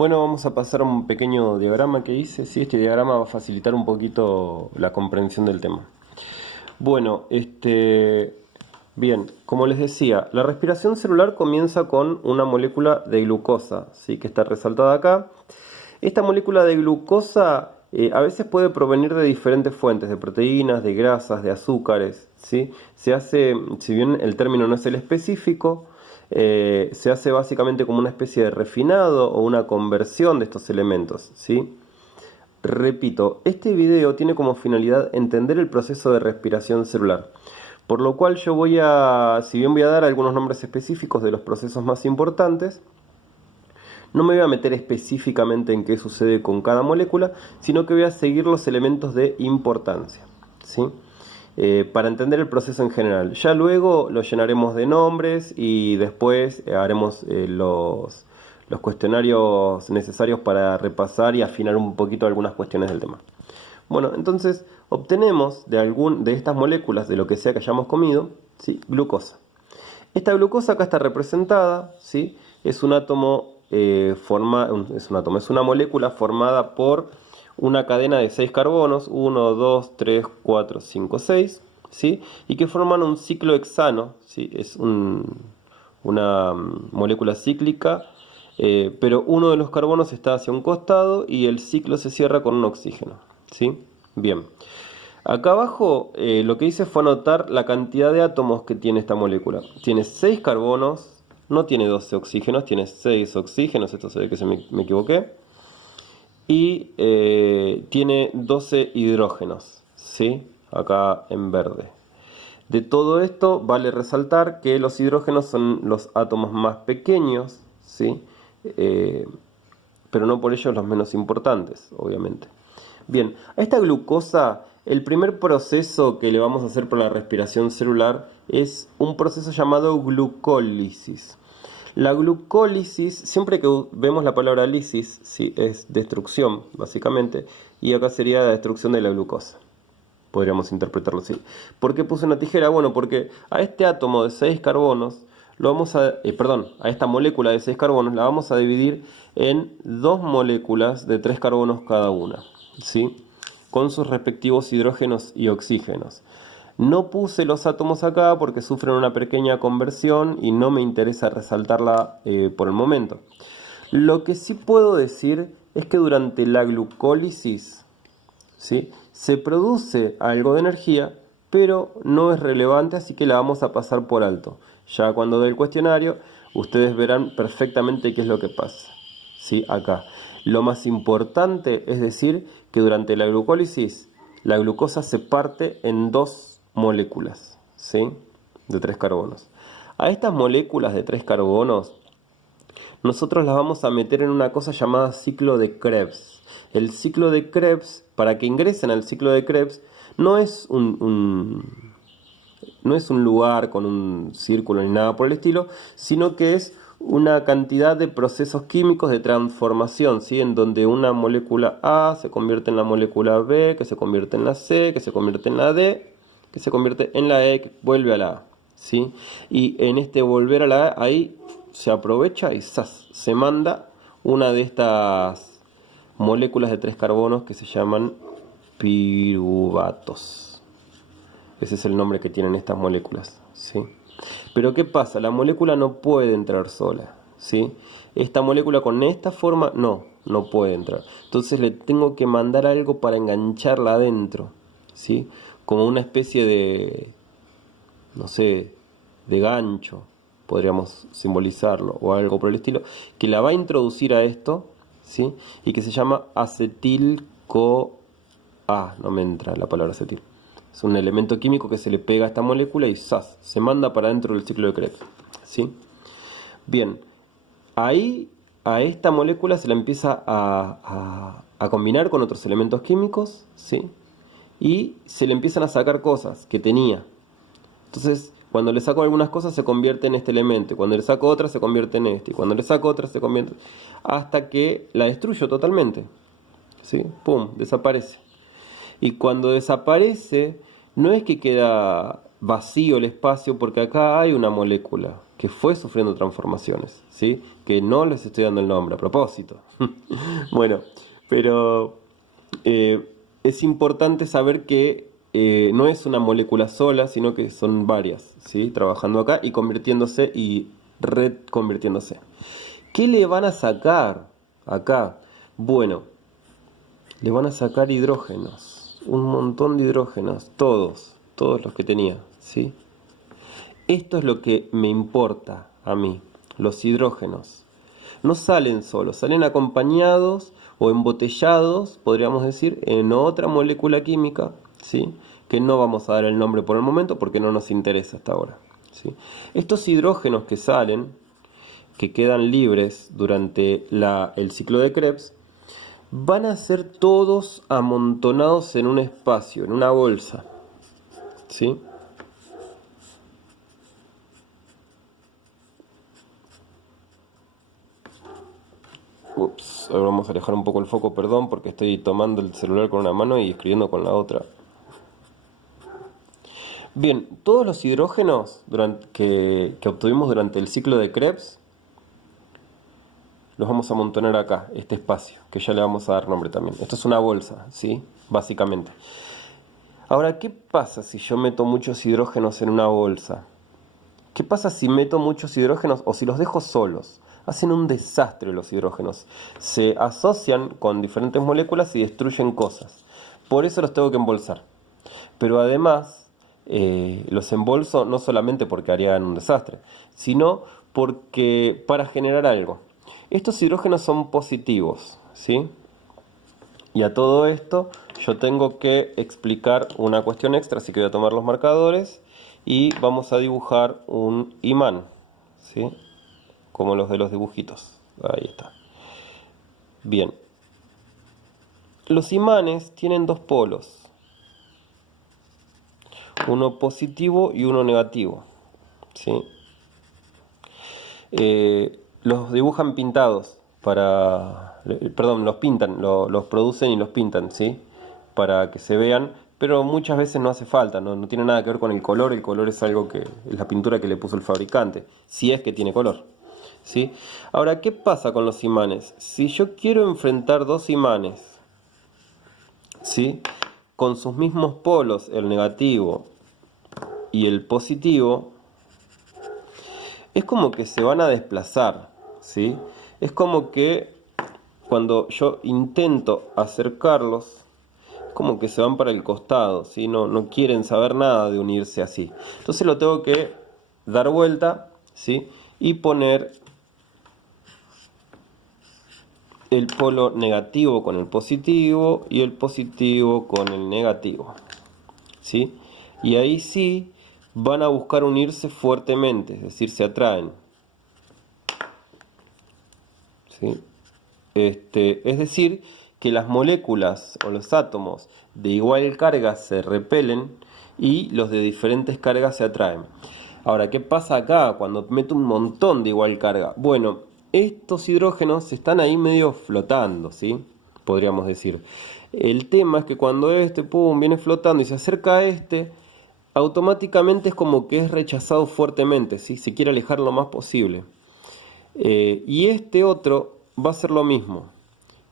Bueno, vamos a pasar a un pequeño diagrama que hice. Sí, este diagrama va a facilitar un poquito la comprensión del tema. Bueno, bien, como les decía, la respiración celular comienza con una molécula de glucosa, ¿sí? Que está resaltada acá. Esta molécula de glucosa a veces puede provenir de diferentes fuentes, de proteínas, de grasas, de azúcares, ¿sí? Se hace, si bien el término no es el específico, se hace básicamente como una especie de refinado o una conversión de estos elementos, ¿sí? Repito, este video tiene como finalidad entender el proceso de respiración celular, por lo cual yo si bien voy a dar algunos nombres específicos de los procesos más importantes, no me voy a meter específicamente en qué sucede con cada molécula, sino que voy a seguir los elementos de importancia, ¿sí? Para entender el proceso en general. Ya luego lo llenaremos de nombres y después haremos los cuestionarios necesarios para repasar y afinar un poquito algunas cuestiones del tema. Bueno, entonces obtenemos de estas moléculas, de lo que sea que hayamos comido, ¿sí? Glucosa. Esta glucosa acá está representada, ¿sí? Es un átomo, es una molécula formada por una cadena de 6 carbonos, 1, 2, 3, 4, 5, 6, ¿sí? Y que forman un ciclo hexano, ¿sí? Es una molécula cíclica, pero uno de los carbonos está hacia un costado y el ciclo se cierra con un oxígeno, ¿sí? Bien. Acá abajo lo que hice fue anotar la cantidad de átomos que tiene esta molécula. Tiene 6 carbonos, no tiene 12 oxígenos, tiene 6 oxígenos, esto se ve que me equivoqué. Y tiene 12 hidrógenos, ¿sí? Acá en verde. De todo esto vale resaltar que los hidrógenos son los átomos más pequeños, ¿sí? Pero no por ello los menos importantes, obviamente. Bien, a esta glucosa, el primer proceso que le vamos a hacer por la respiración celular es un proceso llamado glucólisis. La glucólisis, siempre que vemos la palabra lisis, ¿sí? Es destrucción, básicamente, y acá sería la destrucción de la glucosa. Podríamos interpretarlo así. ¿Por qué puse una tijera? Bueno, porque a este átomo de 6 carbonos, a esta molécula de 6 carbonos, la vamos a dividir en 2 moléculas de 3 carbonos cada una, ¿sí? Con sus respectivos hidrógenos y oxígenos. No puse los átomos acá porque sufren una pequeña conversión y no me interesa resaltarla por el momento. Lo que sí puedo decir es que durante la glucólisis, ¿sí? Se produce algo de energía, pero no es relevante, así que la vamos a pasar por alto. Ya cuando dé el cuestionario, ustedes verán perfectamente qué es lo que pasa, ¿sí? Acá. Lo más importante es decir que durante la glucólisis, la glucosa se parte en 2 moléculas, ¿sí? De 3 carbonos. A estas moléculas de 3 carbonos, nosotros las vamos a meter en una cosa llamada ciclo de Krebs. El ciclo de Krebs, para que ingresen al ciclo de Krebs, no es un lugar con un círculo ni nada por el estilo, sino que es una cantidad de procesos químicos de transformación, ¿sí? En donde una molécula A se convierte en la molécula B, que se convierte en la C, que se convierte en la D, que se convierte en la E, que vuelve a la A, ¿sí? Y en este volver a la A, ahí se aprovecha y ¡zas! Se manda una de estas moléculas de 3 carbonos que se llaman piruvatos. Ese es el nombre que tienen estas moléculas, ¿sí? Pero ¿qué pasa? La molécula no puede entrar sola, ¿sí? Esta molécula con esta forma no puede entrar. Entonces le tengo que mandar algo para engancharla adentro, ¿sí? Como una especie de, no sé, de gancho, podríamos simbolizarlo, o algo por el estilo, que la va a introducir a esto, ¿sí? Y que se llama no me entra la palabra acetil. Es un elemento químico que se le pega a esta molécula y ¡zas! Se manda para dentro del ciclo de Krebs, ¿sí? Bien, ahí a esta molécula se la empieza a combinar con otros elementos químicos, ¿sí? Y se le empiezan a sacar cosas que tenía. Entonces, cuando le saco algunas cosas se convierte en este elemento, cuando le saco otras se convierte en este, y cuando le saco otras se convierte, hasta que la destruyo totalmente, ¿sí? ¡Pum! Desaparece. Y cuando desaparece, no es que queda vacío el espacio porque acá hay una molécula que fue sufriendo transformaciones, ¿sí? Que no les estoy dando el nombre a propósito. Bueno, pero es importante saber que no es una molécula sola, sino que son varias, ¿sí? Trabajando acá y convirtiéndose y reconvirtiéndose. ¿Qué le van a sacar acá? Bueno, le van a sacar hidrógenos, un montón de hidrógenos, todos los que tenía, ¿sí? Esto es lo que me importa a mí, los hidrógenos. No salen solos, salen acompañados o embotellados, podríamos decir, en otra molécula química, ¿sí? Que no vamos a dar el nombre por el momento porque no nos interesa hasta ahora, ¿sí? Estos hidrógenos que salen, que quedan libres durante el ciclo de Krebs, van a ser todos amontonados en un espacio, en una bolsa, ¿sí? Ups, ahora vamos a alejar un poco el foco, perdón, porque estoy tomando el celular con una mano y escribiendo con la otra. Bien, todos los hidrógenos que obtuvimos durante el ciclo de Krebs los vamos a amontonar acá, este espacio, que ya le vamos a dar nombre también. Esto es una bolsa, ¿sí? Básicamente. Ahora, ¿qué pasa si yo meto muchos hidrógenos en una bolsa? ¿Qué pasa si meto muchos hidrógenos o si los dejo solos? Hacen un desastre los hidrógenos. Se asocian con diferentes moléculas y destruyen cosas. Por eso los tengo que embolsar. Pero además, los embolso no solamente porque harían un desastre, sino porque para generar algo. Estos hidrógenos son positivos, ¿sí? Y a todo esto yo tengo que explicar una cuestión extra, así que voy a tomar los marcadores y vamos a dibujar un imán, ¿sí? Como los de los dibujitos. Ahí está. Bien. Los imanes tienen dos polos. Uno positivo y uno negativo, ¿sí? Los dibujan pintados los pintan, los producen y los pintan, ¿sí? Para que se vean, pero muchas veces no hace falta, no tiene nada que ver con el color es algo que es la pintura que le puso el fabricante, si es que tiene color, ¿sí? Ahora, ¿qué pasa con los imanes? Si yo quiero enfrentar dos imanes, ¿sí? Con sus mismos polos, el negativo y el positivo, es como que se van a desplazar, ¿sí? Es como que cuando yo intento acercarlos, como que se van para el costado, ¿sí? No quieren saber nada de unirse así. Entonces lo tengo que dar vuelta, ¿sí? Y poner el polo negativo con el positivo y el positivo con el negativo, ¿sí? Y ahí sí van a buscar unirse fuertemente, es decir, se atraen, ¿sí? Es decir, que las moléculas o los átomos de igual carga se repelen y los de diferentes cargas se atraen. Ahora, ¿qué pasa acá cuando meto un montón de igual carga? Bueno, estos hidrógenos están ahí medio flotando, ¿sí? Podríamos decir. El tema es que cuando viene flotando y se acerca a automáticamente es como que es rechazado fuertemente, ¿sí? Se quiere alejar lo más posible. Y este otro va a ser lo mismo.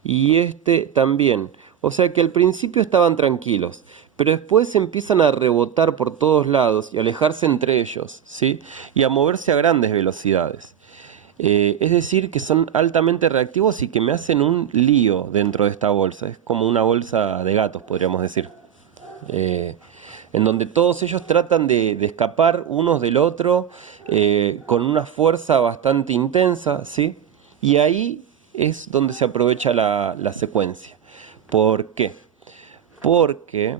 Y este también. O sea que al principio estaban tranquilos, pero después empiezan a rebotar por todos lados y alejarse entre ellos, ¿sí? Y a moverse a grandes velocidades. Es decir, que son altamente reactivos y que me hacen un lío dentro de esta bolsa. Es como una bolsa de gatos, podríamos decir. En donde todos ellos tratan de escapar unos del otro con una fuerza bastante intensa, ¿sí? Y ahí es donde se aprovecha la secuencia. ¿Por qué? Porque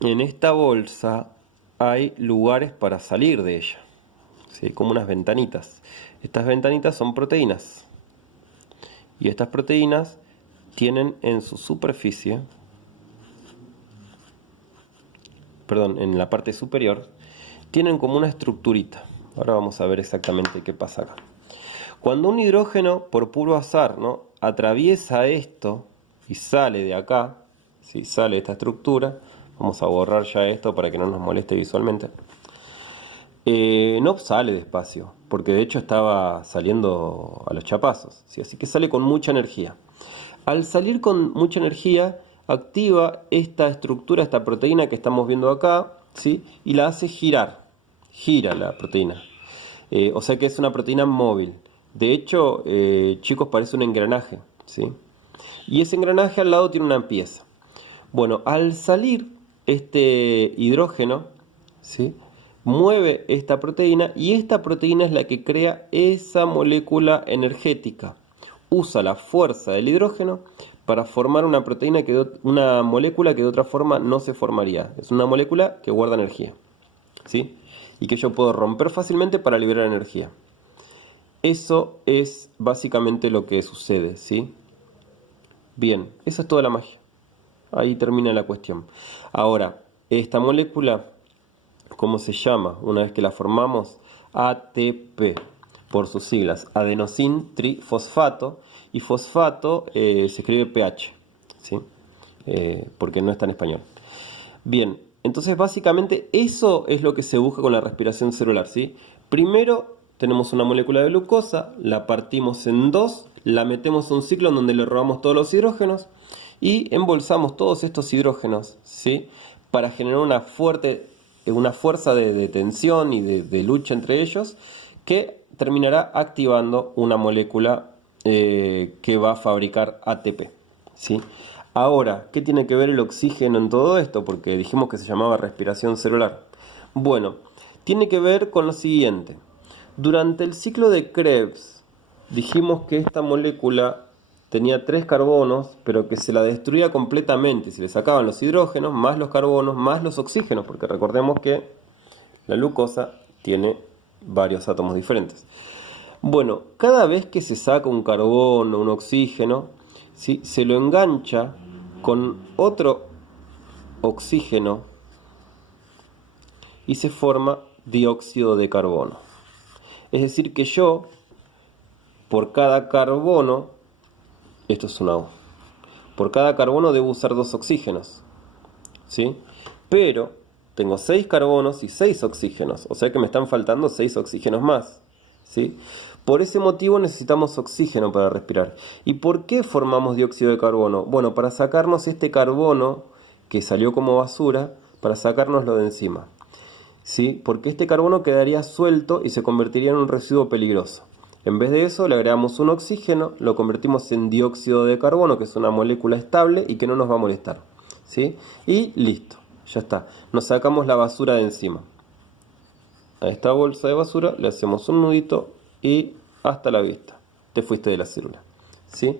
en esta bolsa hay lugares para salir de ella, ¿sí? Como unas ventanitas. Estas ventanitas son proteínas. Y estas proteínas tienen en su superficie, en la parte superior, tienen como una estructurita. Ahora vamos a ver exactamente qué pasa acá. Cuando un hidrógeno, por puro azar, ¿no?, atraviesa esto y sale de acá, ¿sí?, sale de esta estructura, Vamos a borrar ya esto para que no nos moleste visualmente. No sale despacio, porque de hecho estaba saliendo a los chapazos, ¿sí? Así que sale con mucha energía. Al salir con mucha energía, activa esta estructura, esta proteína que estamos viendo acá, ¿sí? Y la hace girar, gira la proteína. O sea que es una proteína móvil. De hecho, chicos, parece un engranaje, ¿sí? Y ese engranaje al lado tiene una pieza. Bueno, al salir este hidrógeno, ¿sí? Mueve esta proteína y esta proteína es la que crea esa molécula energética. Usa la fuerza del hidrógeno para formar una proteína una molécula que de otra forma no se formaría. Es una molécula que guarda energía, ¿sí? Y que yo puedo romper fácilmente para liberar energía. Eso es básicamente lo que sucede, ¿sí? Bien, esa es toda la magia. Ahí termina la cuestión. Ahora, esta molécula, ¿cómo se llama? Una vez que la formamos, ATP, por sus siglas, adenosin trifosfato, y fosfato se escribe pH, ¿sí? Porque no está en español. Bien, entonces básicamente eso es lo que se busca con la respiración celular, ¿sí? Primero tenemos una molécula de glucosa, la partimos en dos, la metemos en un ciclo en donde le robamos todos los hidrógenos y embolsamos todos estos hidrógenos, ¿sí? Para generar una fuerza de tensión y de lucha entre ellos que terminará activando una molécula que va a fabricar ATP, ¿sí? Ahora, ¿qué tiene que ver el oxígeno en todo esto? Porque dijimos que se llamaba respiración celular. Bueno, tiene que ver con lo siguiente. Durante el ciclo de Krebs dijimos que esta molécula tenía 3 carbonos, pero que se la destruía completamente. Se le sacaban los hidrógenos, más los carbonos, más los oxígenos, porque recordemos que la glucosa tiene varios átomos diferentes. Bueno, cada vez que se saca un carbono, un oxígeno, ¿sí? Se lo engancha con otro oxígeno y se forma dióxido de carbono. Es decir que yo, por cada carbono, esto es una U, por cada carbono debo usar 2 oxígenos, ¿sí? Pero tengo 6 carbonos y 6 oxígenos, o sea que me están faltando 6 oxígenos más, ¿sí? Por ese motivo necesitamos oxígeno para respirar. ¿Y por qué formamos dióxido de carbono? Bueno, para sacarnos este carbono que salió como basura, para sacárnoslo de encima, ¿sí? Porque este carbono quedaría suelto y se convertiría en un residuo peligroso. En vez de eso le agregamos un oxígeno, lo convertimos en dióxido de carbono, que es una molécula estable y que no nos va a molestar, ¿sí? Y listo, ya está. Nos sacamos la basura de encima. A esta bolsa de basura le hacemos un nudito y hasta la vista. Te fuiste de la célula, ¿sí?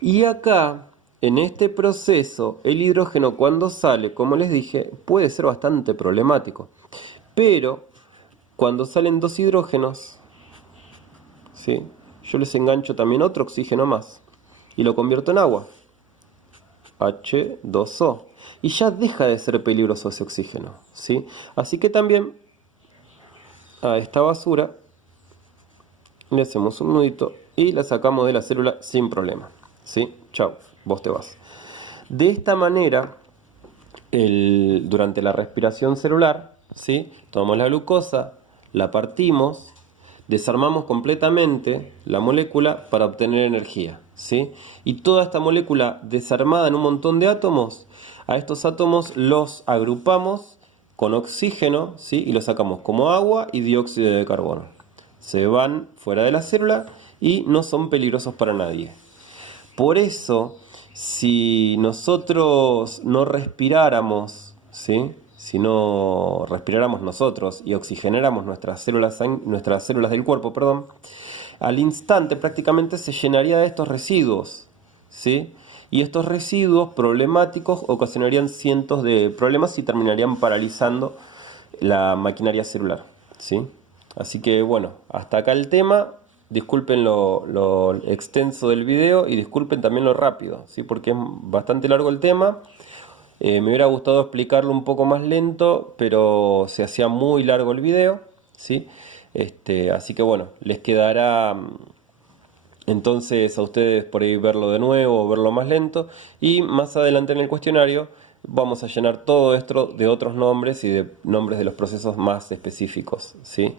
Y acá, en este proceso, el hidrógeno cuando sale, como les dije, puede ser bastante problemático. Pero cuando salen 2 hidrógenos, ¿sí? Yo les engancho también otro oxígeno más y lo convierto en agua, H2O, y ya deja de ser peligroso ese oxígeno, ¿sí? Así que también a esta basura le hacemos un nudito y la sacamos de la célula sin problema, ¿sí? Chau, vos te vas. De esta manera, durante la respiración celular, ¿sí? Tomamos la glucosa, la partimos, desarmamos completamente la molécula para obtener energía, ¿sí? Y toda esta molécula desarmada en un montón de átomos, a estos átomos los agrupamos con oxígeno, ¿sí? Y los sacamos como agua y dióxido de carbono. Se van fuera de la célula y no son peligrosos para nadie. Por eso, si nosotros no respiráramos, ¿sí? Si no respiráramos nosotros y oxigenáramos nuestras células del cuerpo, perdón, al instante prácticamente se llenaría de estos residuos, ¿sí? Y estos residuos problemáticos ocasionarían cientos de problemas y terminarían paralizando la maquinaria celular, ¿sí? Así que bueno, hasta acá el tema. Disculpen lo extenso del video y disculpen también lo rápido, ¿sí? Porque es bastante largo el tema. Me hubiera gustado explicarlo un poco más lento, pero se hacía muy largo el video, ¿sí? Así que bueno, les quedará entonces a ustedes por ahí verlo de nuevo o verlo más lento. Y más adelante en el cuestionario vamos a llenar todo esto de otros nombres y de nombres de los procesos más específicos, ¿sí?